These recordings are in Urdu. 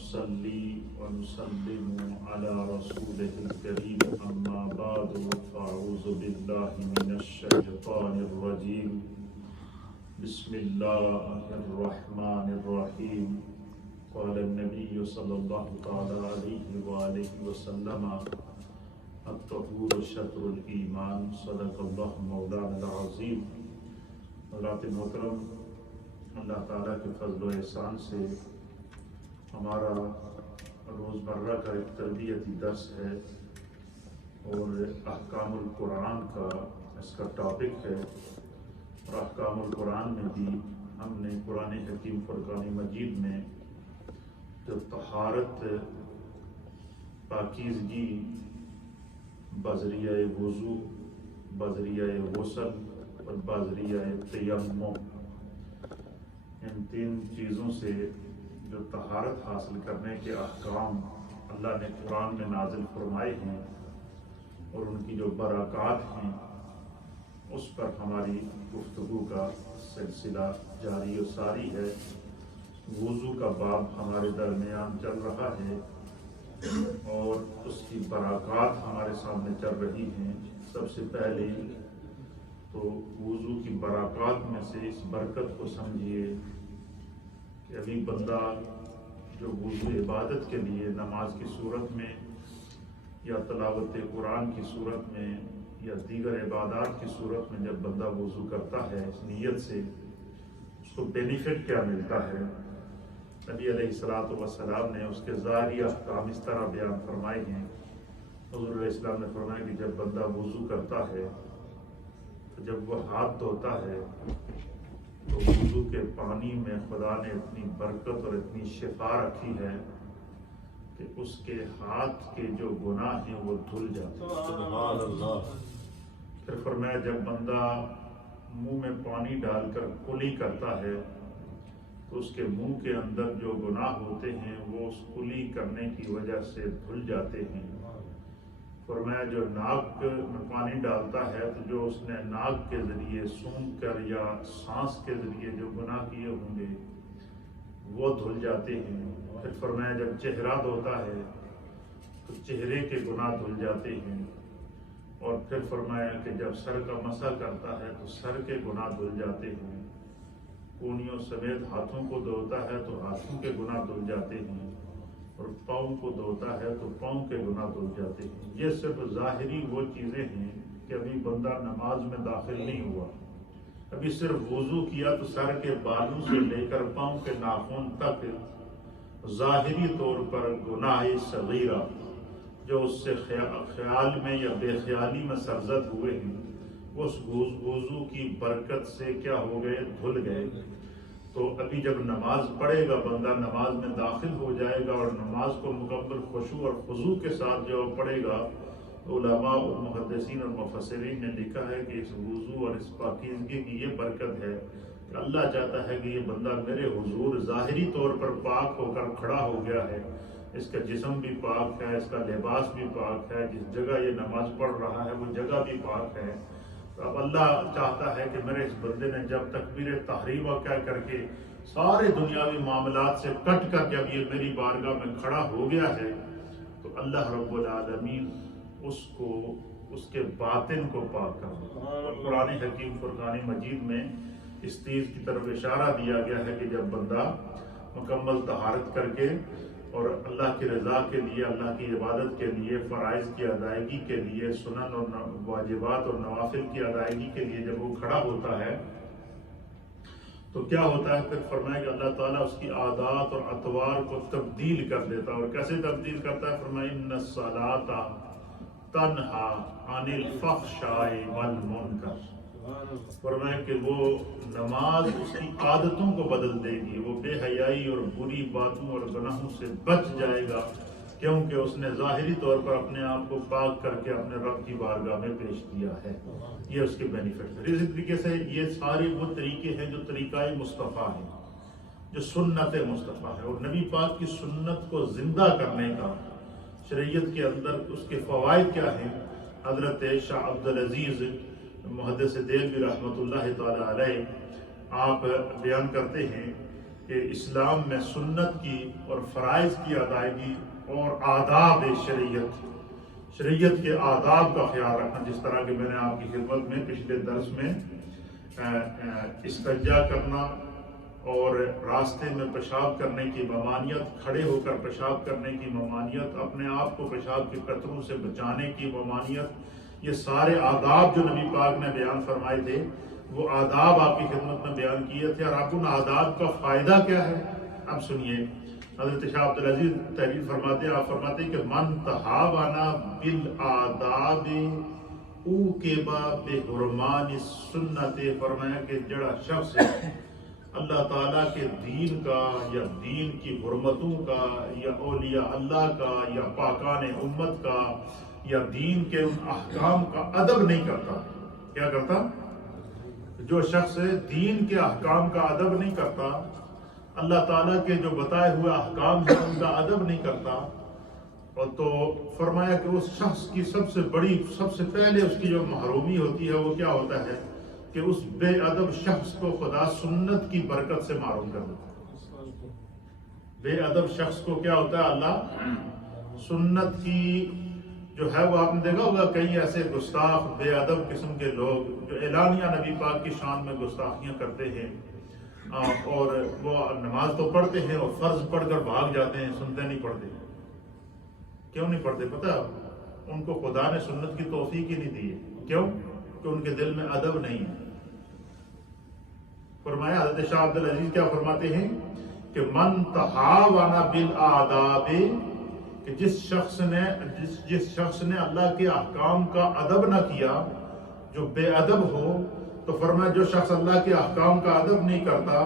ونصلي ونسلم على رسوله الكريم أما بعد فأعوذ بالله من الشيطان الرجيم بسم الله الرحمن الرحيم قال النبي صلى الله تعالى عليه وآله وسلم الطهور شطر الإيمان صدق الله مولانا العظيم۔ حضرات محترم، اللہ تعالیٰ کے فضل و احسان سے ہمارا روزمرہ کا ایک تربیتی درس ہے اور احکام القرآن کا اس کا ٹاپک ہے، اور احکام القرآن میں بھی ہم نے قرآن حکیم فرقان مجید میں جو طہارت، پاکیزگی بذریعہ وضو، بذریعہ غسل اور بذریعہ تیمم، ان تین چیزوں سے جو طہارت حاصل کرنے کے احکام اللہ نے قرآن میں نازل فرمائے ہیں اور ان کی جو برکات ہیں، اس پر ہماری گفتگو کا سلسلہ جاری و ساری ہے۔ وضو کا باب ہمارے درمیان چل رہا ہے اور اس کی برکات ہمارے سامنے چل رہی ہیں۔ سب سے پہلے تو وضو کی برکات میں سے اس برکت کو سمجھیے کہ ابھی بندہ جو وضو عبادت کے لیے نماز کی صورت میں یا تلاوت قرآن کی صورت میں یا دیگر عبادات کی صورت میں جب بندہ وضو کرتا ہے اس نیت سے، اس کو بینیفٹ کیا ملتا ہے۔ نبی علیہ الصلوۃ والسلام نے اس کے ظاہری احکام اس طرح بیان فرمائے ہیں۔ حضور علیہ السلام نے فرمایا کہ جب بندہ وضو کرتا ہے تو جب وہ ہاتھ دھوتا ہے تو وضو کے پانی میں خدا نے اتنی برکت اور اتنی شفا رکھی ہے کہ اس کے ہاتھ کے جو گناہ ہیں وہ دھل جاتے ہیں۔ سبحان اللہ۔ پھر فرمایا جب بندہ منہ میں پانی ڈال کر کلی کرتا ہے تو اس کے منہ کے اندر جو گناہ ہوتے ہیں وہ اس کلی کرنے کی وجہ سے دھل جاتے ہیں۔ فرمایا جو ناک میں پانی ڈالتا ہے تو جو اس نے ناک کے ذریعے سونگھ کر یا سانس کے ذریعے جو گناہ کیے ہوں گے وہ دھل جاتے ہیں۔ پھر فرمایا جب چہرہ دھوتا ہے تو چہرے کے گناہ دھل جاتے ہیں، اور پھر فرمایا کہ جب سر کا مسح کرتا ہے تو سر کے گناہ دھل جاتے ہیں۔ کونیوں سمیت ہاتھوں کو دھوتا ہے تو ہاتھوں کے گناہ دھل جاتے ہیں، اور پاؤں کو دھوتا ہے تو پاؤں کے گناہ دھل جاتے ہیں۔ یہ صرف ظاہری وہ چیزیں ہیں کہ ابھی بندہ نماز میں داخل نہیں ہوا، ابھی صرف وضو کیا تو سر کے بالوں سے لے کر پاؤں کے ناخن تک ظاہری طور پر گناہ صغیرہ جو اس سے خیال میں یا بے خیالی میں سرزد ہوئے ہیں، وہ اس وضو کی برکت سے کیا ہو گئے، دھل گئے۔ تو ابھی جب نماز پڑھے گا بندہ، نماز میں داخل ہو جائے گا اور نماز کو مکمل خشوع اور خضوع کے ساتھ جو پڑھے گا، علماء اور محدثین اور مفسرین نے لکھا ہے کہ اس وضو اور اس پاکیزگی کی یہ برکت ہے کہ اللہ چاہتا ہے کہ یہ بندہ میرے حضور ظاہری طور پر پاک ہو کر کھڑا ہو گیا ہے، اس کا جسم بھی پاک ہے، اس کا لباس بھی پاک ہے، جس جگہ یہ نماز پڑھ رہا ہے وہ جگہ بھی پاک ہے۔ اب اللہ چاہتا ہے کہ میرے اس بندے نے جب تکبیر تحریمہ کیا کر کے سارے دنیاوی معاملات سے کٹ کر جب یہ میری بارگاہ میں کھڑا ہو گیا ہے تو اللہ رب العالمین اس کو، اس کے باطن کو پاک کر دے۔ اور قرآن حکیم فرقان مجید میں اس چیز کی طرف اشارہ دیا گیا ہے کہ جب بندہ مکمل طہارت کر کے اور اللہ کی رضا کے لیے، اللہ کی عبادت کے لیے، فرائض کی ادائیگی کے لیے، سنن اور واجبات اور نوافل کی ادائیگی کے لیے جب وہ کھڑا ہوتا ہے تو کیا ہوتا ہے؟ پھر فرمایا کہ اللہ تعالیٰ اس کی عادات اور اطوار کو تبدیل کر دیتا ہے۔ اور کیسے تبدیل کرتا ہے؟ فرمایا ان الصلاۃ تنہا عن الفحشاء والمنکر۔ فرمایا کہ وہ نماز اس کی عادتوں کو بدل دے گی، وہ بے حیائی اور بری باتوں اور گناہوں سے بچ جائے گا، کیونکہ اس نے ظاہری طور پر اپنے آپ کو پاک کر کے اپنے رب کی بارگاہ میں پیش کیا ہے۔ یہ اس کے بینیفٹ ہے۔ اسی طریقے سے یہ سارے وہ طریقے ہیں جو طریقہ مصطفیٰ ہیں، جو سنت مصطفیٰ ہے، اور نبی پاک کی سنت کو زندہ کرنے کا شریعت کے اندر اس کے فوائد کیا ہیں۔ حضرت شاہ عبدالعزیز محدث دہلوی رحمۃ اللہ تعالی علیہ آپ بیان کرتے ہیں کہ اسلام میں سنت کی اور فرائض کی ادائیگی اور آداب شریعت کے آداب کا خیال رکھنا، جس طرح کہ میں نے آپ کی خدمت میں پچھلے درس میں استنجا کرنا اور راستے میں پیشاب کرنے کی ممانعت، کھڑے ہو کر پیشاب کرنے کی ممانعت، اپنے آپ کو پیشاب کے قطروں سے بچانے کی ممانعت، یہ سارے آداب جو نبی پاک نے بیان فرمائے تھے، وہ آداب آپ کی خدمت میں بیان کیے تھے۔ اور آپ ان آداب کا فائدہ کیا ہے؟ اب سنیے، حضرت شاہ عبدالعزیز تحریر فرماتے ہیں، آپ فرماتے ہیں کہ من تہاونا بالآداب اوکبا بحرمان السنت، فرمایا کہ جڑا شخص اللہ تعالیٰ کے دین کا یا دین کی حرمتوں کا یا اولیاء اللہ کا یا پاکان امت کا یا دین کے ان احکام کا ادب نہیں کرتا، کیا کرتا؟ جو شخص دین کے احکام کا ادب نہیں کرتا، اللہ تعالیٰ کے جو بتائے ہوئے احکام ہیں ان کا ادب نہیں کرتا، اور تو فرمایا کہ اس شخص کی سب سے پہلے اس کی جو محرومی ہوتی ہے وہ کیا ہوتا ہے کہ اس بے ادب شخص کو خدا سنت کی برکت سے محروم کر دیتا ہے۔ بے ادب شخص کو کیا ہوتا ہے؟ اللہ سنت کی جو ہے، وہ آپ نے دیکھا ہوگا کئی ایسے گستاخ بے ادب قسم کے لوگ جو اعلانیہ نبی پاک کی شان میں گستاخیاں کرتے ہیں، اور وہ نماز تو پڑھتے ہیں اور فرض پڑھ کر بھاگ جاتے ہیں، سنتے نہیں پڑھتے۔ کیوں نہیں پڑھتے پتہ؟ ان کو خدا نے سنت کی توفیق ہی نہیں دی ہے۔ کیوں؟ کہ ان کے دل میں ادب نہیں ہے۔ فرمایا حضرت شاہ عبدالعزیز کیا فرماتے ہیں کہ من تہاونا بالآداب، کہ جس شخص نے اللہ کے احکام کا ادب نہ کیا، جو بے ادب ہو، تو فرمایا جو شخص اللہ کے احکام کا ادب نہیں کرتا،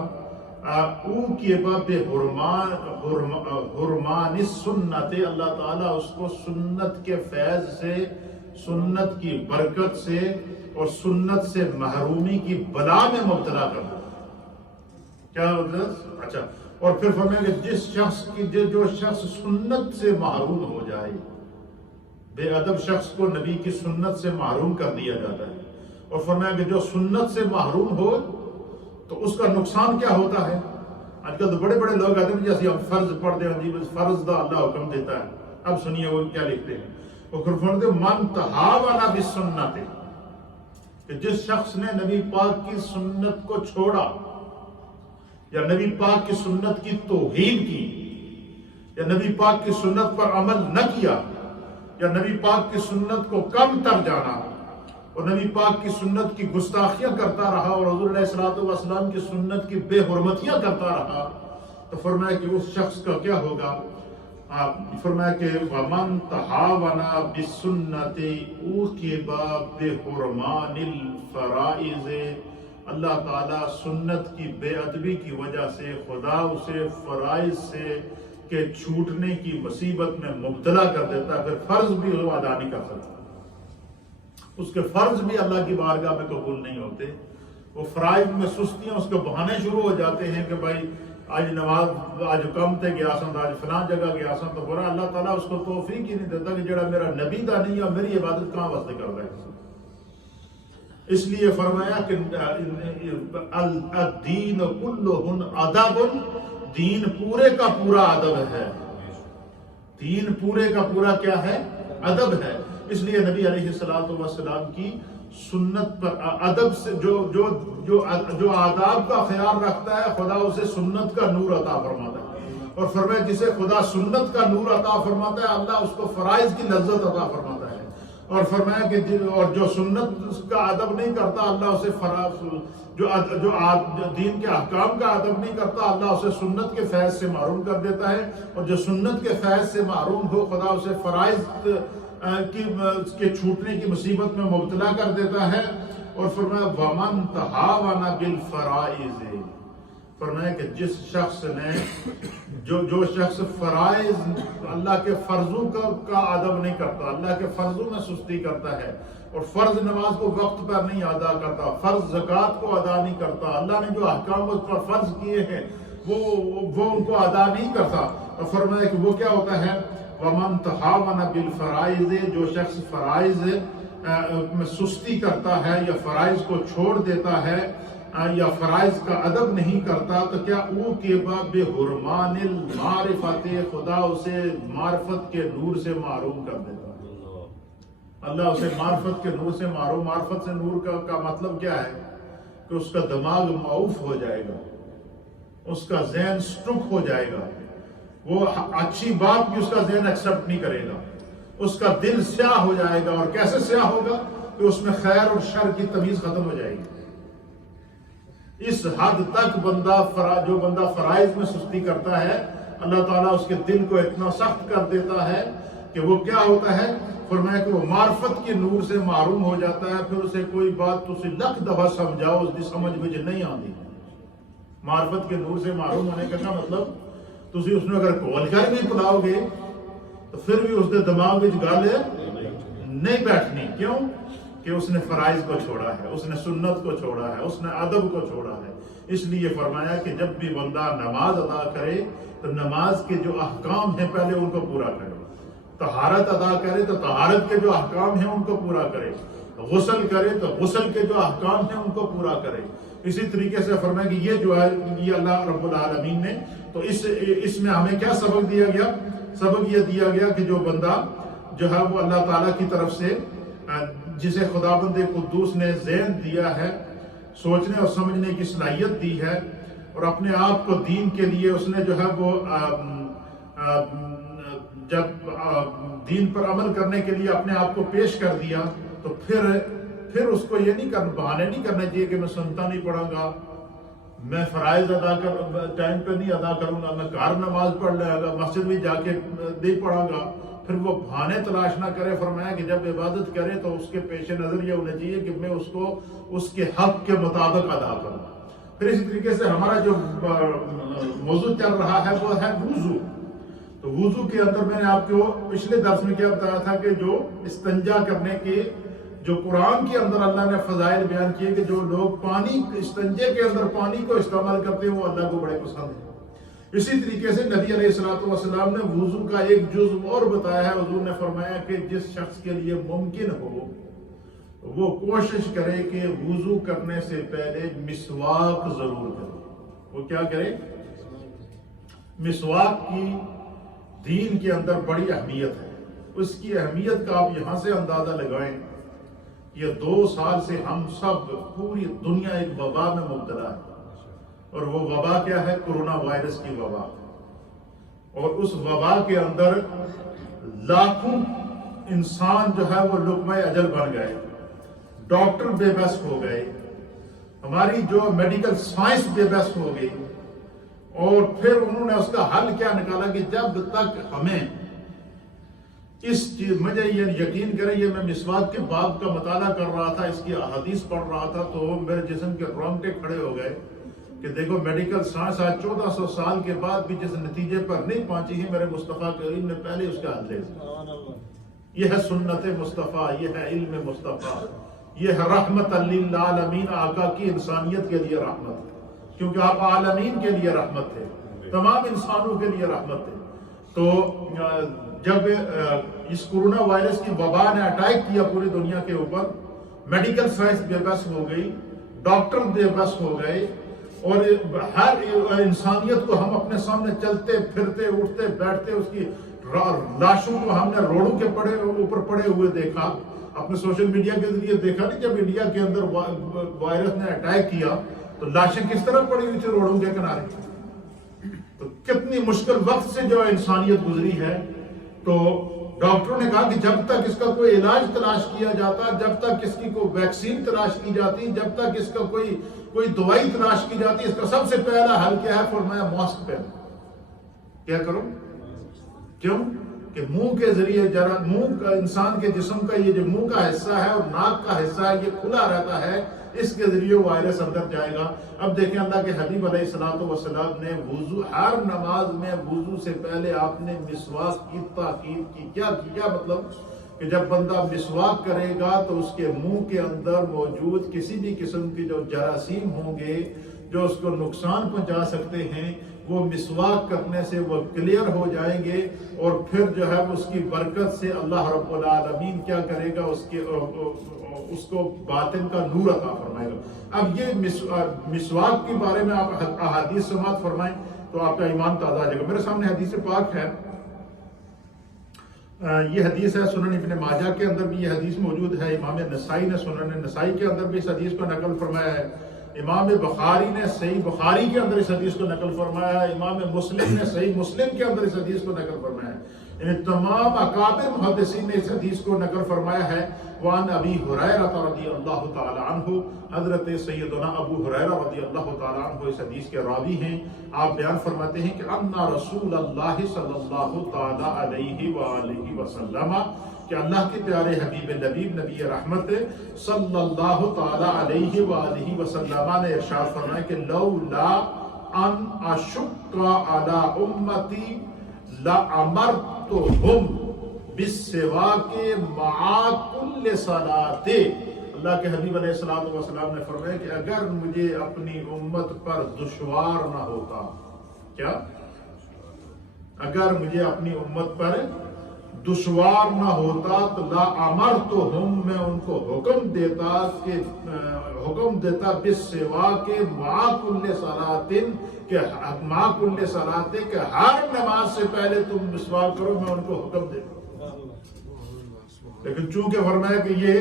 اوکبا بحرمان السنت، اللہ تعالیٰ اس کو سنت کے فیض سے، سنت کی برکت سے اور سنت سے محرومی کی بلا میں مبتلا کر دے۔ کیا مطلب؟ اچھا، اور پھر فرمایا کہ جو شخص سنت سے محروم ہو جائے، بے ادب شخص کو نبی کی سنت سے محروم کر دیا جاتا ہے، اور فرمایا کہ جو سنت سے محروم ہو تو اس کا نقصان کیا ہوتا ہے؟ آج کل تو بڑے بڑے لوگ آتے ہیں جیسے ہم فرض پڑھتے ہیں، جی فرض دا اللہ حکم دیتا ہے۔ اب سنیے وہ کیا لکھتے ہیں، وہ پھر فرماتے ہیں من تہاونا بالسنت، کہ جس شخص نے نبی پاک کی سنت کو چھوڑا، یا نبی پاک کی سنت کی توہین کی، یا نبی پاک کی سنت پر عمل نہ کیا، یا نبی پاک کی سنت کو کم تر جانا، اور نبی پاک کی سنت کی گستاخیاں کرتا رہا، اور حضور علیہ الصلوۃ والسلام کی سنت کی بے حرمتیاں کرتا رہا، تو فرمایا کہ اس شخص کا کیا ہوگا؟ فرمایا کہ وَمَن تَحَاوَنَا بِالسُّنَّةِ عُوقِبَ بِحُرْمَانِ الْفَرَائِضِ، اللہ تعالیٰ سنت کی بے ادبی کی وجہ سے خدا اسے فرائض سے کے چھوٹنے کی مصیبت میں مبتلا کر دیتا ہے، پھر فرض بھی وہ ادا نہیں کر سکتا، اس کے فرض بھی اللہ کی بارگاہ میں قبول نہیں ہوتے، وہ فرائض میں سستیاں اس کے بہانے شروع ہو جاتے ہیں کہ بھائی آج نماز آج کم تے گیا سن، آج فلاں جگہ گیا سن، تو برا اللہ تعالیٰ اس کو توفیق ہی نہیں دیتا کہ جڑا میرا نبی دا نہیں ہے میری عبادت کہاں واسطے کر رہا ہے۔ اس لیے فرمایا کہ الدین کلہ ادب، دین پورے کا پورا ادب ہے، دین پورے کا پورا کیا ہے؟ ادب ہے۔ اس لیے نبی علیہ السلام کی سنت پر ادب سے جو آداب کا خیال رکھتا ہے، خدا اسے سنت کا نور عطا فرماتا ہے، اور فرمایا جسے خدا سنت کا نور عطا فرماتا ہے، اللہ اس کو فرائض کی لذت عطا فرماتا ہے، اور فرمایا کہ اور جو سنت کا ادب نہیں کرتا، اللہ اسے جو دین کے احکام کا ادب نہیں کرتا، اللہ اسے سنت کے فیض سے محروم کر دیتا ہے، اور جو سنت کے فیض سے محروم ہو، خدا اسے فرائض کے چھوٹنے کی مصیبت میں مبتلا کر دیتا ہے۔ اور فرمایا وَمَن تَحَاوَنَا بِالْفَرَائِضِ، فرمایا کہ جس شخص نے جو شخص فرائض اللہ کے فرضوں کا ادب نہیں کرتا، اللہ کے فرضوں میں سستی کرتا ہے، اور فرض نماز کو وقت پر نہیں ادا کرتا، فرض زکوٰۃ کو ادا نہیں کرتا، اللہ نے جو احکام اس پر فرض کیے ہیں وہ ان کو ادا نہیں کرتا، اور فرمایا کہ وہ کیا ہوتا ہے؟ وَمَن تَحَاوَنَا بِالْفَرَائِضِ، جو شخص فرائض میں سستی کرتا ہے یا فرائض کو چھوڑ دیتا ہے، یا فرائض کا ادب نہیں کرتا تو کیا او کے باب حرمان المعرفت، خدا اسے معرفت کے نور سے محروم کر دیتا ہے۔ اللہ اسے معرفت کے نور سے محروم، معرفت سے نور کا مطلب کیا ہے کہ اس کا دماغ معوف ہو جائے گا، اس کا ذہن سٹک ہو جائے گا، وہ اچھی بات بھی اس کا ذہن ایکسپٹ نہیں کرے گا، اس کا دل سیاہ ہو جائے گا۔ اور کیسے سیاہ ہوگا کہ اس میں خیر اور شر کی تمیز ختم ہو جائے گی۔ اس حد تک جو بندہ فرائض میں سستی کرتا ہے، اللہ تعالیٰ اس کے دل کو اتنا سخت کر دیتا ہے کہ وہ کیا ہوتا ہے، فرمایا کہ وہ معرفت کے نور سے محروم ہو جاتا ہے۔ پھر اسے کوئی بات تسی لکھ دفعہ سمجھاؤ، اس کی سمجھ مجھے نہیں آتی۔ معرفت کے نور سے محروم ہونے کا کیا مطلب، تسی اس نے اگر کھول کر بھی پلاؤ گے تو پھر بھی اس کے دماغ میں گل نہیں بیٹھنی۔ کیوں کہ اس نے فرائض کو چھوڑا ہے، اس نے سنت کو چھوڑا ہے، اس نے ادب کو چھوڑا ہے۔ اس لیے فرمایا کہ جب بھی بندہ نماز ادا کرے تو نماز کے جو احکام ہیں پہلے ان کو پورا کرے، طہارت ادا کرے تو طہارت کے جو احکام ہیں ان کو پورا کرے، غسل کرے تو غسل کے جو احکام ہیں ان کو پورا کرے۔ اسی طریقے سے فرمایا کہ یہ جو ہے یہ اللہ رب العالمین نے تو اس میں ہمیں کیا سبق دیا گیا؟ سبق یہ دیا گیا کہ جو بندہ جو ہے وہ اللہ تعالیٰ کی طرف سے جسے خداوند قدوس نے ذہن دیا ہے، سوچنے اور سمجھنے کی صلاحیت دی ہے، اور اپنے آپ کو دین کے لیے اس نے جو ہے وہ جب دین پر عمل کرنے کے لیے اپنے آپ کو پیش کر دیا تو پھر اس کو یہ نہیں بہانے نہیں کرنا چاہیے کہ میں سنتا نہیں پڑھوں گا، میں فرائض ٹائم پہ نہیں ادا کروں گا، میں گھر نماز پڑھ لے گا، مسجد میں جا کے نہیں پڑھوں گا، پھر وہ بہانے تلاش نہ کرے۔ فرمایا کہ جب عبادت کرے تو اس کے پیش نظر یہ ہونا چاہیے کہ میں اس کو اس کے حق کے مطابق ادا کروں۔ پھر اسی طریقے سے ہمارا جو موضوع چل رہا ہے وہ ہے وضو۔ تو وضو کے اندر میں نے آپ کو پچھلے درس میں کیا بتایا تھا کہ جو استنجا کرنے کے جو قرآن کے اندر اللہ نے فضائل بیان کیے کہ جو لوگ پانی استنجے کے اندر پانی کو استعمال کرتے ہیں وہ اللہ کو بڑے پسند ہیں۔ اسی طریقے سے نبی علیہ السلام نے وضو کا ایک جزء اور بتایا ہے۔ حضور نے فرمایا کہ جس شخص کے لیے ممکن ہو وہ کوشش کرے کہ وضو کرنے سے پہلے مسواک ضرور کرے۔ وہ کیا کرے؟ مسواک کی دین کے اندر بڑی اہمیت ہے۔ اس کی اہمیت کا آپ یہاں سے اندازہ لگائیں۔ یہ 2 سال سے ہم سب پوری دنیا ایک وبا میں مبتلا ہے، اور وہ وبا کیا ہے؟ کورونا وائرس کی وبا۔ اور اس وبا کے اندر لاکھوں انسان جو ہے وہ لقمہ اجل بن گئے، ڈاکٹر بے بس ہو گئے، ہماری جو میڈیکل سائنس بے بس ہو گئی۔ اور پھر انہوں نے اس کا حل کیا نکالا کہ جب تک ہمیں اس چیز، مجھے یہ یقین کریں، یہ میں مسواک کے باب کا مطالعہ کر رہا تھا، اس کی احادیث پڑھ رہا تھا تو میرے جسم کے رونگٹے کھڑے ہو گئے کہ دیکھو میڈیکل سائنس آج 1400 سال کے بعد بھی جس نتیجے پر نہیں پہنچی ہے، میرے مصطفیٰ کریم نے پہلے اس کا حل دے دیا۔ یہ ہے سنت مصطفیٰ، یہ ہے علم مصطفیٰ، یہ ہے رحمت للعالمین، آقا کی انسانیت کے لیے رحمت، کیونکہ آپ عالمین کے لیے رحمت تھے، تمام انسانوں کے لیے رحمت تھے۔ تو جب اس کورونا وائرس کی وبا نے اٹیک کیا پوری دنیا کے اوپر، میڈیکل سائنس بے بس ہو گئی، ڈاکٹر بے بس ہو گئے، اور ہر انسانیت کو ہم اپنے سامنے چلتے پھرتے اٹھتے بیٹھتے اس کی لاشوں کو ہم نے روڈوں کے اوپر پڑے ہوئے دیکھا، اپنے سوشل میڈیا کے ذریعے دیکھا نہیں۔ جب انڈیا کے اندر وائرس نے اٹیک کیا تو لاشیں کس طرح پڑی ہوئی تھی روڈوں کے کنارے۔ تو کتنی مشکل وقت سے جو انسانیت گزری ہے۔ تو ڈاکٹروں نے کہا کہ جب تک اس کا کوئی علاج تلاش کیا جاتا، جب تک اس کی کوئی ویکسین تلاش کی جاتی، جب تک اس کا کوئی دوائی تلاش کی جاتی، اس کا سب سے پہلا حل کیا ہے؟ فرمایا ماسک پہنو۔ کیا کرو؟ کیوں کہ منہ کے ذریعے منہ کا انسان کے جسم کا یہ جو منہ کا حصہ ہے اور ناک کا حصہ ہے یہ کھلا رہتا ہے، اس کے ذریعے وائرس اندر جائے گا۔ اب دیکھیں اللہ کے حبیب علیہ السلام نے وضو، ہر نماز میں وضو سے پہلے آپ نے مسواک کی تاکید کی۔ کیا مطلب کہ جب بندہ مسواک کرے گا تو اس کے منہ کے اندر موجود کسی بھی قسم کی جو جراثیم ہوں گے جو اس کو نقصان پہنچا سکتے ہیں، وہ مسواک کرنے سے وہ کلیئر ہو جائیں گے، اور پھر جو ہے اس کی برکت سے اللہ رب العالمین کیا کرے گا، اس کو باطن کا نور عطا فرمائے گا۔ اب یہ مسواک کے بارے میں آپ احادیث سماعت فرمائیں تو آپ کا ایمان تازہ آ جائے گا۔ میرے سامنے حدیث پاک ہے، یہ حدیث ہے سنن ابن ماجہ کے اندر بھی یہ حدیث موجود ہے، امام نسائی نے سنن نسائی کے اندر بھی اس حدیث کو نقل فرمایا ہے، امام بخاری نے صحیح بخاری کے اندر اس حدیث کو نقل فرمایا ہے، امام مسلم نے صحیح مسلم کے اندر اس حدیث کو نقل فرمایا ہے، یعنی تمام اکابر محدثین نے اس حدیث کو نقل فرمایا ہے۔ وعن ابی ہریرہ رضی اللہ تعالی عنہ، حضرت سیدنا ابو ہریرہ رضی اللہ تعالی عنہ اس حدیث کے راوی ہیں، آپ بیان فرماتے ہیں کہ ان رسول اللہ صلی اللہ تعالی علیہ وآلہ وسلم، کہ اللہ کے پیارے حبیب لبیب نبی رحمت صلی اللہ تعالی علیہ وآلہ وسلم نے ارشاد فرمایا کہ لولا ان اشق علی امتی لامرتهم بالسواک مع کل صلاۃ۔ اللہ کے حبیب علیہ الصلوۃ والسلام نے فرمایا کہ اگر مجھے اپنی امت پر دشوار نہ ہوتا، کیا اگر مجھے اپنی امت پر دشوار نہ ہوتا تو لا امرتهم، میں ان کو حکم دیتا بالسواک مع کل صلاۃ، کہ مع کل صلاۃ، کہ ہر نماز سے پہلے تم مسواک کرو، میں ان کو حکم دیتا۔ لیکن چونکہ فرمایا کہ یہ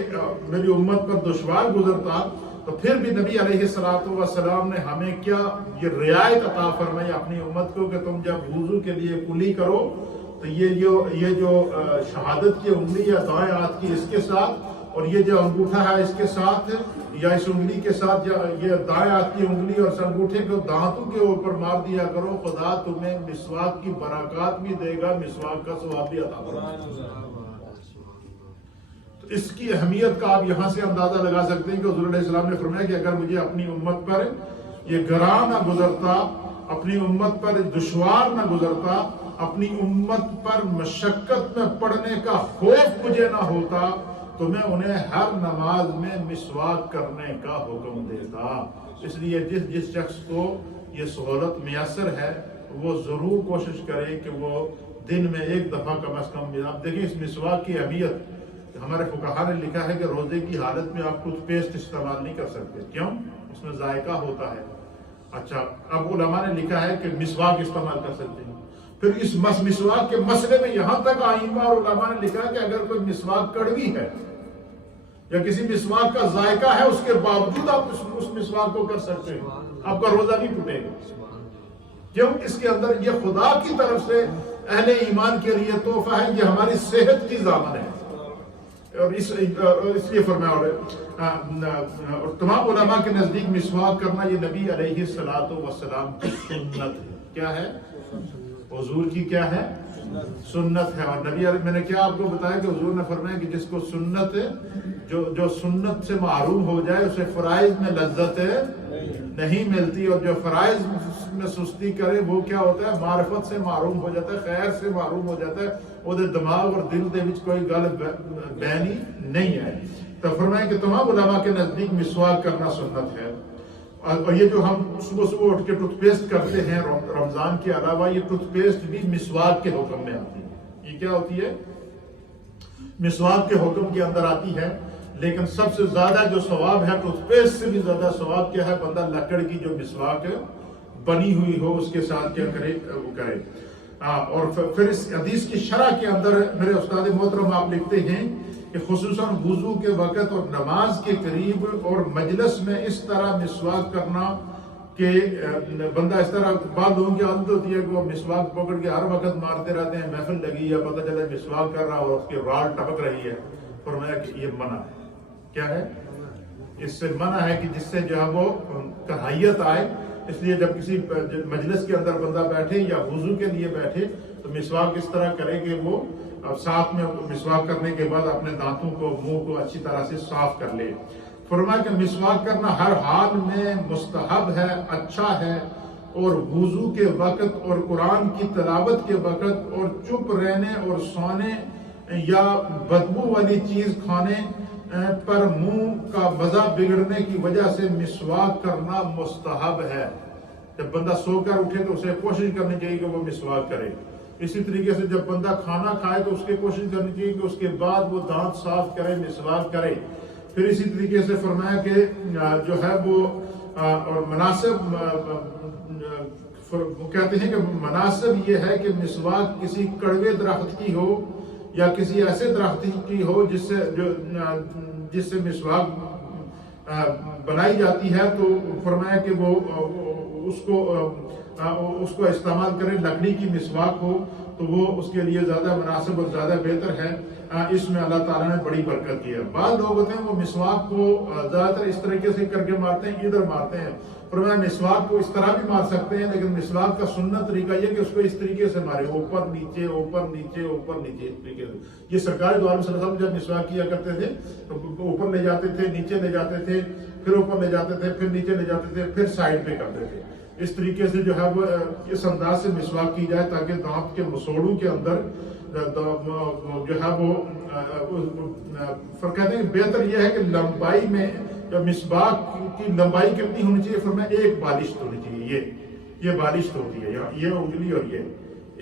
میری امت پر دشوار گزرتا، تو پھر بھی نبی علیہ الصلوۃ والسلام نے ہمیں کیا یہ رعایت عطا فرمائی اپنی امت کو کہ تم جب وضو کے لیے کلی کرو تو یہ جو شہادت کی انگلی یا دائیں ہاتھ کی اس کے ساتھ، اور یہ جو انگوٹھا ہے اس کے ساتھ، یا اس انگلی کے ساتھ یہ دائیں ہاتھ کی انگلی اور اس انگوٹھے کو دانتوں کے اوپر مار دیا کرو، خدا تمہیں مسواک کی برکات بھی دے گا، مسواک کا ثواب بھی عطا فرمائے گا۔ تو اس کی اہمیت کا آپ یہاں سے اندازہ لگا سکتے ہیں کہ حضور علیہ السلام نے فرمایا کہ اگر مجھے اپنی امت پر یہ گراں نہ گزرتا، اپنی امت پر دشوار نہ گزرتا، اپنی امت پر مشقت میں پڑنے کا خوف مجھے نہ ہوتا، تو میں انہیں ہر نماز میں مسواک کرنے کا حکم دیتا۔ اس لیے جس شخص کو یہ سہولت میسر ہے وہ ضرور کوشش کرے کہ وہ دن میں ایک دفعہ کم از کم، آپ دیکھیں اس مسواک کی اہمیت، ہمارے فقہا نے لکھا ہے کہ روزے کی حالت میں آپ ٹوتھ پیسٹ استعمال نہیں کر سکتے، کیوں؟ اس میں ذائقہ ہوتا ہے۔ اچھا، اب علماء نے لکھا ہے کہ مسواک استعمال کر سکتے ہیں۔ پھر اس مسواک کے مسئلے میں یہاں تک ائمہ اور علماء نے لکھا کہ اگر کوئی مسواک کڑوی ہے یا کسی مسواک کا ذائقہ ہے، اس کے باوجود آپ اس مسواک کو کر سکتے ہیں، آپ کا روزہ نہیں ٹوٹے گا۔ کیوں؟ اس کے اندر یہ خدا کی طرف سے اہل ایمان کے لیے تحفہ ہے، یہ ہماری صحت کی ضامن ہے، اور اس لیے فرمایا، اور تمام علماء کے نزدیک مسواک کرنا یہ نبی علیہ الصلوۃ والسلام کی سنت ہے۔ کیا ہے؟ حضور کی کیا ہے؟ سنت ہے۔ اور نبی میں نے کیا آپ کو بتایا کہ حضور نے فرمایا کہ جس کو سنت جو سنت سے معروم ہو جائے اسے فرائض میں لذت نہیں ملتی، اور جو فرائض میں سستی کرے وہ کیا ہوتا ہے؟ معرفت سے معروم ہو جاتا ہے، خیر سے معروم ہو جاتا ہے، وہ دماغ اور دل دے وچ کوئی گل بہنی نہیں ہے۔ تو فرمایا کہ تمام علماء کے نزدیک مسواک کرنا سنت ہے۔ اور یہ جو ہم صبح صبح اٹھ کے ٹوتھ پیسٹ کرتے ہیں رمضان کے علاوہ، یہ ٹوتھ پیسٹ بھی مسواک کے حکم میں آتی ہے۔ یہ کیا ہوتی ہے؟ مسواک کے حکم کے اندر آتی ہے۔ لیکن سب سے زیادہ جو ثواب ہے ٹوتھ پیسٹ سے بھی زیادہ ثواب کیا ہے؟ بندہ لکڑ کی جو مسواک بنی ہوئی ہو اس کے ساتھ کیا کرے؟ وہ کرے۔ اور پھر اس حدیث کی شرح کے اندر میرے استاد محترم آپ لکھتے ہیں کہ خصوصاً وضو کے وقت اور نماز کے قریب اور مجلس میں اس طرح مسواک کرنا کہ بندہ اس طرح، بعض لوگوں کی عادت ہوتی ہے کہ وہ مسواک پکڑ کے ہر وقت مارتے رہتے ہیں، محفل لگی ہے پتہ چلے مسواک کر رہا اور اس کی رال ٹپک رہی ہے۔ فرمایا کہ یہ منع ہے۔ کیا ہے؟ اس سے منع ہے کہ جس سے جو ہے وہ کراہیت آئے۔ اس لیے جب کسی مجلس کے اندر بندہ بیٹھے یا وضو کے لیے بیٹھے تو مسواک اس طرح کرے کہ وہ ساتھ میں مسواک کرنے کے بعد اپنے دانتوں کو، منہ کو اچھی طرح سے صاف کر لے۔ فرمایا کہ مسواک کرنا ہر حال میں مستحب ہے، اچھا ہے، اور وضو کے وقت اور قرآن کی تلاوت کے وقت اور چپ رہنے اور سونے یا بدبو والی چیز کھانے پر منہ کا مزہ بگڑنے کی وجہ سے مسواک کرنا مستحب ہے۔ جب بندہ سو کر اٹھے تو اسے کوشش کرنی چاہیے کہ وہ مسواک کرے. اسی طریقے سے جب بندہ کھانا کھائے تو اس کی کوشش کرنی چاہیے کہ اس کے بعد وہ دانت صاف کرے, مسواک کرے. پھر اسی طریقے سے فرمایا کہ جو ہے وہ اور مناسب کہتے ہیں کہ مناسب یہ ہے کہ مسواک کسی کڑوے درخت کی ہو یا کسی ایسے درخت کی ہو جس سے مسواک بنائی جاتی ہے, تو فرمایا کہ وہ اس کو استعمال کریں. لکڑی کی مسواک ہو تو وہ اس کے لیے زیادہ مناسب اور زیادہ بہتر ہے. اس میں اللہ تعالیٰ نے بڑی برکت کی ہے. بعض لوگ ہوتے ہیں وہ مسواک کو زیادہ تر اس طریقے سے کر کے مارتے ہیں, ادھر مارتے ہیں. فرمایا مسواک کو اس طرح بھی مار سکتے ہیں, لیکن مسواک کا سنت طریقہ یہ کہ اس کو اس طریقے سے مارے, اوپر نیچے اوپر نیچے اوپر نیچے, اس طریقے سے. یہ سرکار دو عالم صلی اللہ علیہ وسلم جب مسواک کیا کرتے تھے تو اوپر لے جاتے تھے, نیچے لے جاتے تھے, پھر اوپر لے جاتے تھے, پھر نیچے لے جاتے تھے, پھر سائڈ پہ کرتے تھے. اس طریقے سے جو ہے وہ اس انداز سے مسواک کی جائے تاکہ دانت کے مسوڑوں کے اندر جو ہے وہ کہتے ہیں بہتر یہ ہے کہ لمبائی میں مسواک کی لمبائی کتنی ہونی چاہیے. فرمایا ایک بالشت ہونی چاہیے. یہ بالشت ہوتی ہے, یہ انگلی اور یہ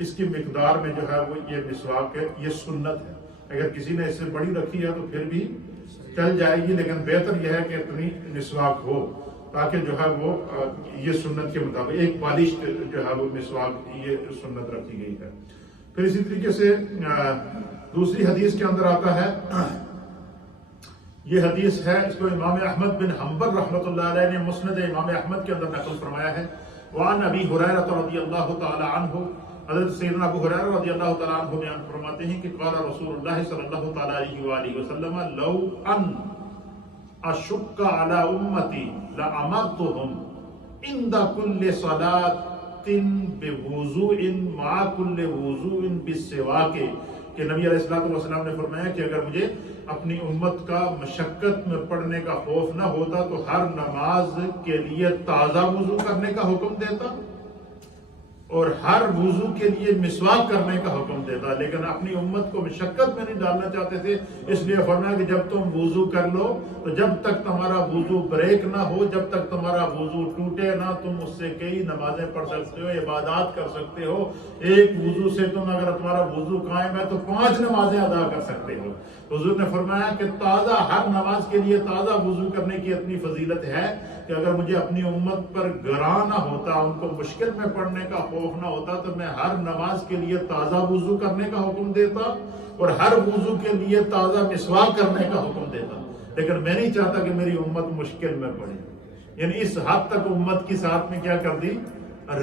اس کی مقدار میں جو ہے وہ یہ مسواک ہے, یہ سنت ہے. اگر کسی نے اس سے بڑی رکھی ہے تو پھر بھی چل جائے گی, لیکن بہتر یہ ہے کہ اتنی مسواک ہو تاکہ جو ہے وہ یہ سنت کے مطابق ایک بالشت جو ہے وہ مسواک یہ سنت رکھی گئی ہے. پھر اسی طریقے سے دوسری حدیث کے اندر آتا ہے, یہ حدیث ہے, اس کو امام احمد بن حنبل رحمۃ اللہ علیہ نے مسند امام احمد کے اندر نقل فرمایا ہے. وعن ابی ہریرہ رضی اللہ تعالی عنہ, حضرت سیدنا ابو ہریرہ رضی اللہ تعالی عنہ بیان فرماتے ہیں کہ قال رسول اللہ صلی اللہ تعالی علیہ وآلہ وسلم لو ان اشق علی امتی لامرتهم عند كل صلاۃ بوضوء مع كل وضوء بالسواک, کہ نبی علیہ الصلوۃ والسلام نے فرمایا کہ اگر مجھے اپنی امت کا مشقت میں پڑھنے کا خوف نہ ہوتا تو ہر نماز کے لیے تازہ وضو کرنے کا حکم دیتا اور ہر وضو کے لیے مسواک کرنے کا حکم دیتا, لیکن اپنی امت کو مشقت میں نہیں ڈالنا چاہتے تھے. اس لیے فرمایا کہ جب تم وضو کر لو تو جب تک تمہارا وضو بریک نہ ہو, جب تک تمہارا وضو ٹوٹے نہ, تم اس سے کئی نمازیں پڑھ سکتے ہو, عبادات کر سکتے ہو. ایک وضو سے تم اگر تمہارا وضو قائم ہے تو 5 نمازیں ادا کر سکتے ہو. حضور نے فرمایا کہ تازہ ہر نماز کے لیے تازہ وضو کرنے کی اتنی فضیلت ہے کہ اگر مجھے اپنی امت پر گراں نہ ہوتا, ان کو مشکل میں پڑھنے کا خوف نہ ہوتا, تو میں ہر نماز کے لیے تازہ وضو کرنے کا حکم دیتا اور ہر وضو کے لیے تازہ مسواک کرنے کا حکم دیتا. لیکن میں نہیں چاہتا کہ میری امت مشکل میں پڑے. یعنی اس حد تک امت کی ساتھ میں کیا کر دی,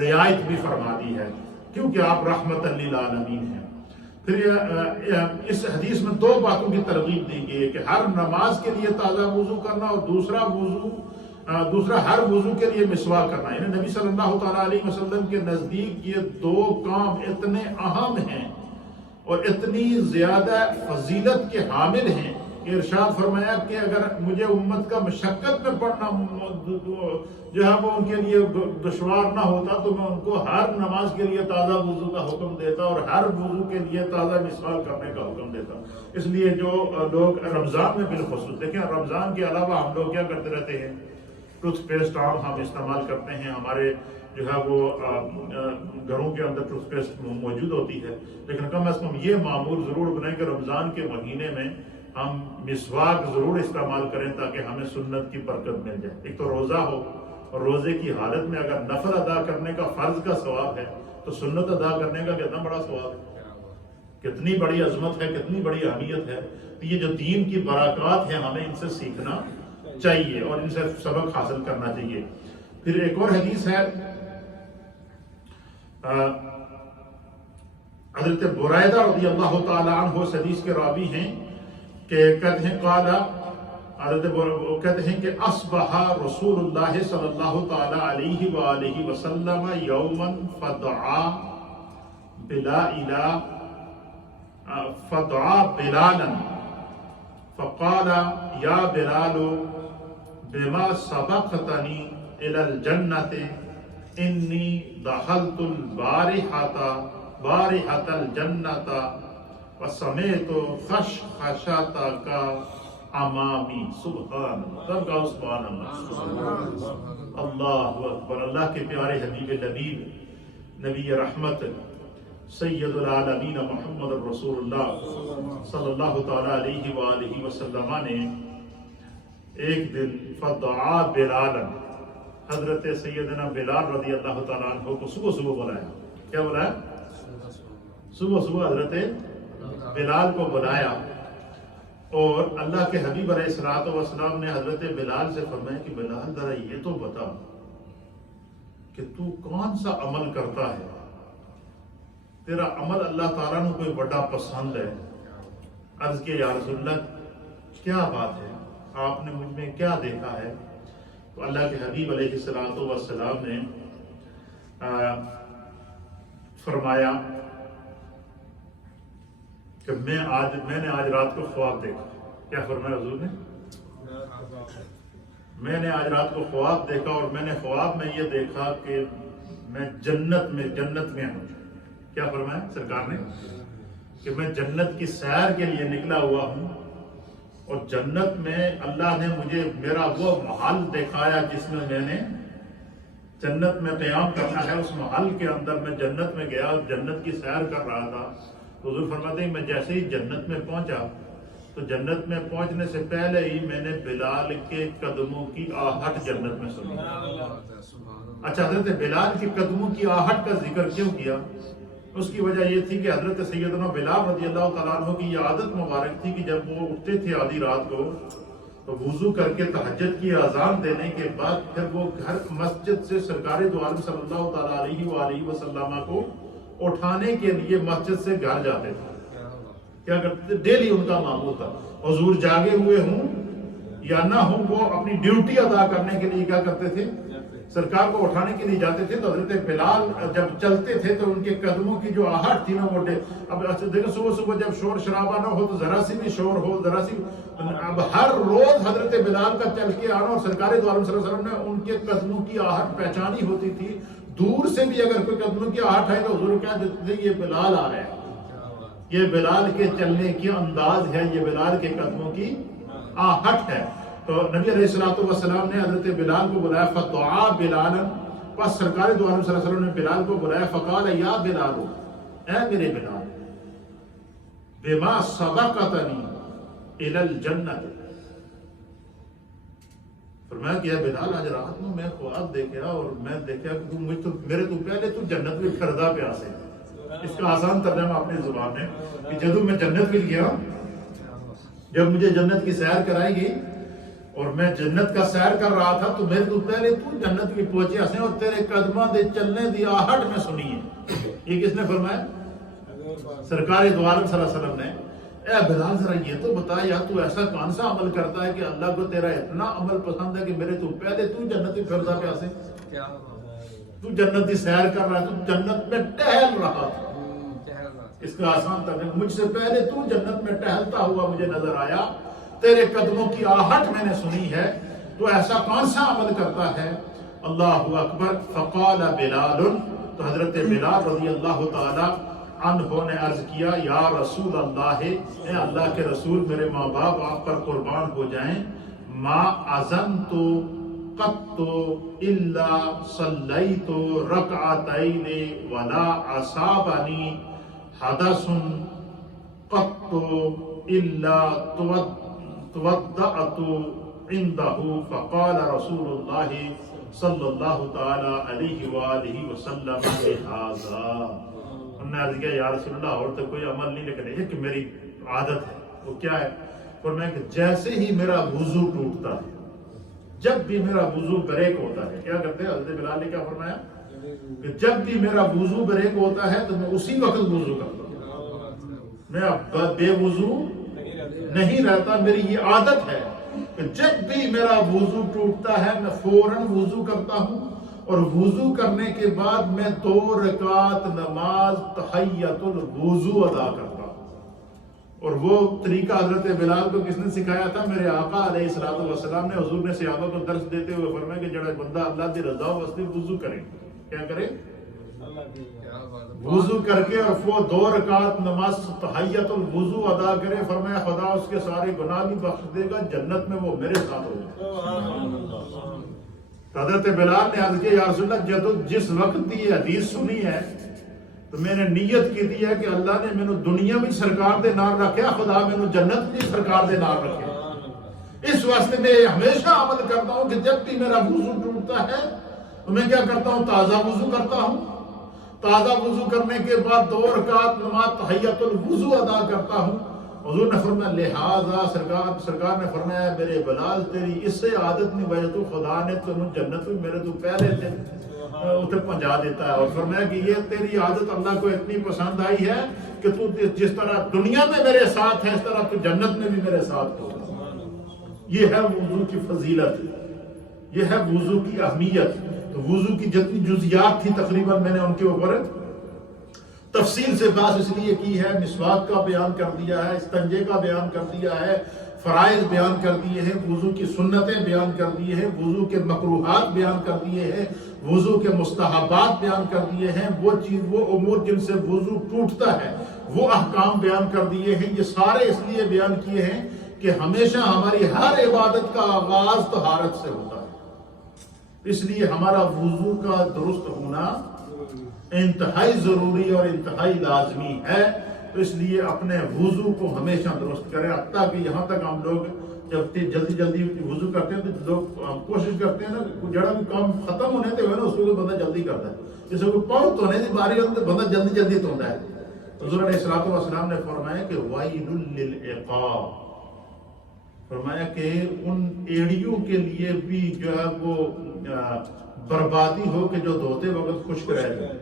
رعایت بھی فرما دی ہے, کیونکہ آپ رحمت للعالمین ہیں. پھر اس حدیث میں 2 باتوں کی ترغیب دی گئی ہے کہ ہر نماز کے لیے تازہ وضو کرنا اور دوسرا ہر وضو کے لیے مسواک کرنا. یعنی نبی صلی اللہ تعالیٰ علیہ وسلم کے نزدیک یہ 2 کام اتنے اہم ہیں اور اتنی زیادہ فضیلت کے حامل ہیں کہ ارشاد فرمایا کہ اگر مجھے امت کا مشقت میں پڑھنا جو ہے وہ ان کے لیے دشوار نہ ہوتا تو میں ان کو ہر نماز کے لیے تازہ وضو کا حکم دیتا اور ہر وضو کے لیے تازہ مسواک کرنے کا حکم دیتا. اس لیے جو لوگ رمضان میں بالخصوص دیکھیں, رمضان کے علاوہ ہم لوگ کیا کرتے رہتے ہیں, ٹوتھ پیسٹ عام ہم استعمال کرتے ہیں, ہمارے جو ہے وہ گھروں کے اندر ٹوتھ پیسٹ موجود ہوتی ہے, لیکن کم از کم یہ معمول ضرور بنائیں کہ رمضان کے مہینے میں ہم مسواک ضرور استعمال کریں تاکہ ہمیں سنت کی برکت مل جائے. ایک تو روزہ ہو اور روزے کی حالت میں اگر نفل ادا کرنے کا فرض کا ثواب ہے تو سنت ادا کرنے کا کتنا بڑا ثواب ہے, کتنی بڑی عظمت ہے, کتنی بڑی اہمیت ہے. تو یہ جو دین کی برکات ہیں ہمیں ان سے سیکھنا چاہیے اور ان سے سبق حاصل کرنا چاہیے. پھر ایک اور حدیث ہے, حضرت برائدہ رضی اللہ تعالی عنہ اس حدیث کے راوی ہیں کہ کہتے ہیں قال, کہتے ہیں کہ اصبح رسول اللہ صلی اللہ تعالی علیہ وآلہ وسلم یوما فدعا بلالا فقال یا بلال بما سبقتنی الى الجنة انی دخلت بارحة الجنة وسمعت خشخشتك امامی، سبحان اللہ، سب کا سبحان اللہ، اللہ اکبر۔ اللہ کے پیارے حبیب لبیب نبی رحمت سید العالمین محمد رسول اللہ صلی اللہ تعالی علیہ وآلہ وسلم نے ایک دن فدعا بلالا، حضرت سیدنا بلال رضی اللہ تعالیٰ عنہ کو صبح صبح بلایا۔ کیا بلایا؟ صبح صبح حضرت بلال کو بلایا، اور اللہ کے حبیب علیہ الصلوۃ والسلام نے حضرت بلال سے فرمایا کہ بلال ذرا یہ تو بتا کہ تو کون سا عمل کرتا ہے، تیرا عمل اللہ تعالیٰ نے کوئی بڑا پسند ہے۔ عرض کیا یا رسول اللہ کیا بات ہے، آپ نے مجھ میں کیا دیکھا ہے؟ تو اللہ کے حبیب علیہ الصلوۃ والسلام نے فرمایا کہ میں نے آج رات کو خواب دیکھا۔ کیا فرمایا حضور نے؟ میں نے آج رات کو خواب دیکھا، اور میں نے خواب میں یہ دیکھا کہ میں جنت میں ہوں۔ کیا فرمایا سرکار نے؟ کہ میں جنت کی سیر کے لیے نکلا ہوا ہوں، اور جنت میں اللہ نے مجھے میرا وہ محل دکھایا جس میں نے جنت میں قیام کرنا ہے۔ اس محل کے اندر میں جنت میں گیا اور جنت کی سیر کر رہا تھا۔ تو حضور فرماتے ہیں میں جیسے ہی جنت میں پہنچا تو جنت میں پہنچنے سے پہلے ہی میں نے بلال کے قدموں کی آہٹ جنت میں سنی۔ اچھا، حضرت بلال کے قدموں کی آہٹ کا ذکر کیوں کیا؟ اس کی وجہ یہ تھی کہ حضرت سیدنا بلال رضی اللہ تعالیٰ عنہ کی یہ عادت مبارک تھی کہ جب وہ اٹھتے تھے آدھی رات کو تو وضو کر کے تہجد کی اذان دینے کے بعد پھر وہ گھر مسجد سے سرکار دو عالم صلی اللہ تعالیٰ علیہ وآلہ وسلم کو اٹھانے کے لیے مسجد سے گھر جاتے تھے۔ کیا کرتے؟ ڈیلی ان کا معمول تھا، حضور جاگے ہوئے ہوں یا نہ ہوں، وہ اپنی ڈیوٹی ادا کرنے کے لیے کیا کرتے تھے؟ سرکار کو اٹھانے کے لیے جاتے تھے۔ تو حضرت بلال جب چلتے تھے تو ان کے قدموں کی جو آہٹ تھی نا وہ اب دیکھیں صبح صبح جب شور شرابہ نہ ہو تو ذرا سی بھی شور ہو، ذرا سی، اب ہر روز حضرت بلال کا چل کے آنا، اور سرکار دو عالم صلی اللہ علیہ وسلم نے ان کے قدموں کی آہٹ پہچانی ہوتی تھی۔ دور سے بھی اگر کوئی قدموں کی آہٹ ہے تو حضور کیا دیتے تھے؟ یہ بلال آ رہے ہیں، یہ بلال کے چلنے کی انداز ہے، یہ بلال کے قدموں کی آہٹ ہے۔ تو نبی علیہ الصلوۃ والسلام نے حضرت بلال کو بلایا، فدعا بلالا، پس سرکار دو عالم صلی اللہ علیہ وسلم نے بلال کو بلایا، فقال یا بلال، اے میرے بلال، بما سبقتنی الی الجنت، فرمایا کہ اے بلال آج رات میں خواب دیکھا اور میں دیکھا کہ میرے تو پہلے تو جنت میں پھردا پیاس ہے۔ اس کا آسان ترجمہ اپنی زبان میں کہ جب میں جنت میں گیا، جب مجھے جنت کی سیر کرائی گئی اور میں جنت کا سیر کر رہا تھا تو میرے تو پہلے تو جنت کی پہنچی ہسیں اور تیرے قدمہ دے چلنے دی آہٹ میں سنی ہے۔ یہ کس نے فرمایا؟ سرکار دو عالم صلی اللہ علیہ وسلم نے۔ اے بلال ذرا یہ تو بتا یا تو ایسا کون سا عمل کرتا ہے کہ اللہ کو تیرا اتنا عمل پسند ہے کہ میرے تو پہلے تو جنت کی پھردا پیاسے، تو جنت کی سیر کر رہا ہے، تو جنت میں ٹہل رہا تھا۔ اس کا آسان ترجمہ، مجھ سے پہلے تو جنت میں ٹہلتا ہوا مجھے نظر آیا، تیرے قدموں کی آہٹ میں نے سنی ہے، تو ایسا کون سا عمل کرتا ہے؟ اللہ اکبر۔ فقال بلال، تو حضرت بلال رضی اللہ تعالی عنہ نے عرض کیا، یا رسول اللہ، اے اللہ کے رسول، میرے ماں باپ آپ پر قربان ہو جائیں، ما اذنت قط الا صلیت رکعتین ولا اصابنی حدث قط الا توضأت عنده، فقال رسول اللہ صلی اللہ تعالی علیہ وآلہ وسلم بہذا۔ انہوں نے عرض کیا، یا رسول اللہ اور تو کوئی عمل نہیں، لیکن ایک میری عادت ہے، وہ کیا ہے؟ فرمایا کہ جیسے ہی میرا وضو ٹوٹتا ہے، جب بھی میرا وضو بریک ہوتا ہے، کیا کرتے ہیں حضرت بلال نے کیا فرمایا کہ جب بھی میرا وضو بریک ہوتا ہے تو میں اسی وقت وضو کرتا ہوں، میں اب بے وضو نہیں رہتا۔ میری یہ عادت ہے کہ جب بھی میرا وضو ٹوٹتا ہے میں فوراً وضو کرتا ہوں، اور وضو کرنے کے بعد میں 2 رکعت نماز تحیۃ الوضو ادا کرتا ہوں۔ اور وہ طریقہ حضرت بلال کو کس نے سکھایا تھا؟ میرے آقا علیہ الصلوۃ والسلام نے۔ حضور نے صحابہ کو درس دیتے ہوئے فرمایا کہ جڑا بندہ اللہ کی رضا واسطے وضو کرے، کیا کرے؟ وضو کر کے اور وہ 2 رکعت نماز تحیت الوضو ادا کرے، فرمایا خدا اس کے سارے گناہ بھی بخش دے گا، جنت میں وہ میرے ساتھ ہوگا۔ حضرت بلال نے عرض کیا یا رسول اللہ جس وقت یہ حدیث سنی ہے تو میں نے نیت کی دی ہے کہ اللہ نے مینوں دنیا میں سرکار دے نال رکھیا، خدا مینوں جنت میں سرکار دے نال رکھیا۔ اس واسطے میں ہمیشہ عمل کرتا ہوں کہ جب بھی میرا وضو ٹوٹتا ہے تو میں کیا کرتا ہوں، تازہ وضو کرتا ہوں، تازہ وضو کرنے کے بعد 2 رکعت نماز تحیت الوضو ادا کرتا ہوں۔ حضور نے فرمایا لہذا سرکار نے فرمایا میرے بلال تیری اس سے عادت نہیں وجہ تو خدا نے تمہیں جنت میں میرے تو پہلے تھے اسے پہنچا دیتا ہے، اور فرمایا کہ یہ تیری عادت اللہ کو اتنی پسند آئی ہے کہ تو جس طرح دنیا میں میرے ساتھ ہے اس طرح تو جنت میں بھی میرے ساتھ ہوگا۔ یہ ہے وضو کی فضیلت، یہ ہے وضو کی اہمیت۔ تو وضو کی جتنی جزیات تھی تقریباً میں نے ان کے اوپر تفصیل سے بات اس لیے کی ہے، مسواک کا بیان کر دیا ہے، استنجے کا بیان کر دیا ہے، فرائض بیان کر دیے ہیں، وضو کی سنتیں بیان کر دیے ہیں، وضو کے مکروہات بیان کر دیے ہیں، وضو کے مستحبات بیان کر دیے ہیں، وہ امور جن سے وضو ٹوٹتا ہے وہ احکام بیان کر دیے ہیں۔ یہ سارے اس لیے بیان کیے ہیں کہ ہمیشہ ہماری ہر عبادت کا آغاز طہارت سے ہوتا ہے، اس لیے ہمارا وضو کا درست ہونا انتہائی ضروری اور انتہائی لازمی ہے۔ تو اس لیے اپنے وضو کو ہمیشہ درست کریں، حتیٰ کہ یہاں تک ہم لوگ جب جلدی وضو کرتے ہیں تو لوگ کوشش کرتے ہیں نا جڑا بھی کام ختم ہونے تے ہوئے نا اس کو بندہ جلدی کرتا ہے، جیسے کوئی پاؤں دھونے کی باری ہوتی ہے بندہ جلدی دھوتا ہے۔ حضور علیہ الصلوۃ والسلام نے فرمایا کہ وَيْلٌ لِلْعِقَابِ، فرمایا کہ ان ایڑیوں کے لیے بھی جو ہے وہ بربادی ہو کہ جو دھوتے وقت خشک رہ جائے۔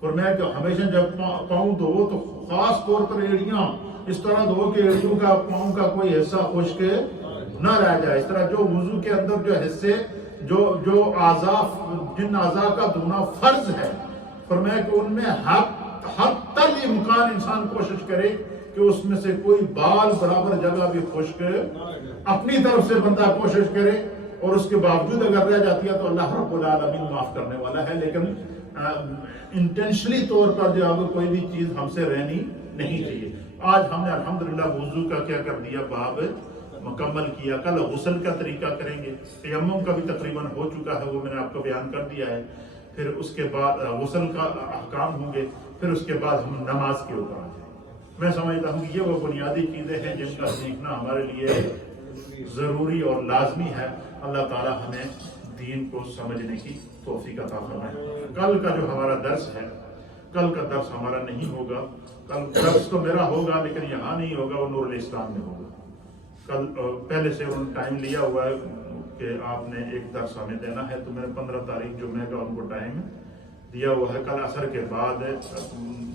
فرمایا کہ ہمیشہ جب پاؤں دھو تو خاص طور پر ایڑیاں اس طرح دھو کہ ایڑیوں کا پاؤں کا کوئی حصہ خشک نہ رہ جائے۔ اس طرح جو وضو کے اندر جو حصے جو اعضاء جن اعضاء کا دھونا فرض ہے، فرمایا کہ ان میں حتی الامکان انسان کوشش کرے کہ اس میں سے کوئی بال برابر جگہ بھی خشک اپنی طرف سے بندہ کوشش کرے، اور اس کے باوجود اگر رہ جاتی ہے تو اللہ رب العالمین معاف کرنے والا ہے، لیکن انٹینشنلی طور پر جو ہے کوئی بھی چیز ہم سے رہنی نہیں چاہیے۔ آج ہم نے الحمدللہ وضو کا کیا کر دیا، باب مکمل کیا۔ کل غسل کا طریقہ کریں گے، تیمم کا بھی تقریباً ہو چکا ہے، وہ میں نے آپ کو بیان کر دیا ہے۔ پھر اس کے بعد غسل کا احکام ہوں گے، پھر اس کے بعد ہم نماز کے اوپر آ جائیں۔ میں سمجھتا ہوں کہ یہ وہ بنیادی چیزیں ہیں جن کا سیکھنا ہمارے لیے ضروری اور لازمی ہے۔ اللہ تعالی ہمیں دین کو سمجھنے کی توفیق عطا فرمائے۔ کل کا جو ہمارا درس ہے، کل کا درس ہمارا نہیں ہوگا، کل درس تو میرا ہوگا لیکن یہاں نہیں ہوگا، وہ نور الاسلام میں ہوگا۔ کل پہلے سے انہوں نے ٹائم لیا ہوا ہے کہ آپ نے ایک درس ہمیں دینا ہے، تو میں نے 15 تاریخ جمعہ کا ان کو ٹائم دیا ہوا ہے۔ کل عصر کے بعد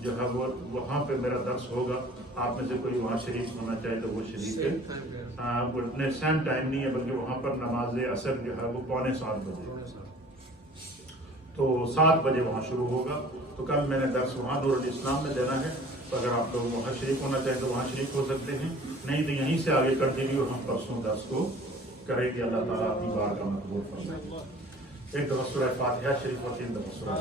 جو ہے وہ وہاں پہ میرا درس ہوگا۔ آپ میں سے کوئی وہاں شریک ہونا چاہے تو وہ شریک ہے۔ سیم ٹائم نہیں ہے بلکہ وہاں پر نماز عصر جو ہے وہ 6:45 بجے، تو 7 بجے وہاں شروع ہوگا۔ تو کل میں نے درس وہاں نور الاسلام میں دینا ہے، تو اگر آپ لوگ وہاں شریک ہونا چاہیں تو وہاں شریک ہو سکتے ہیں، نہیں تو یہیں سے آگے کنٹینیو ہم پرسوں درس کو کریں گے۔ اللہ تعالیٰ اپنی بار کا مقبول فرمائے۔ ایک دفعہ سورہ فاتحہ شریف اور 3 دفعہ سورہ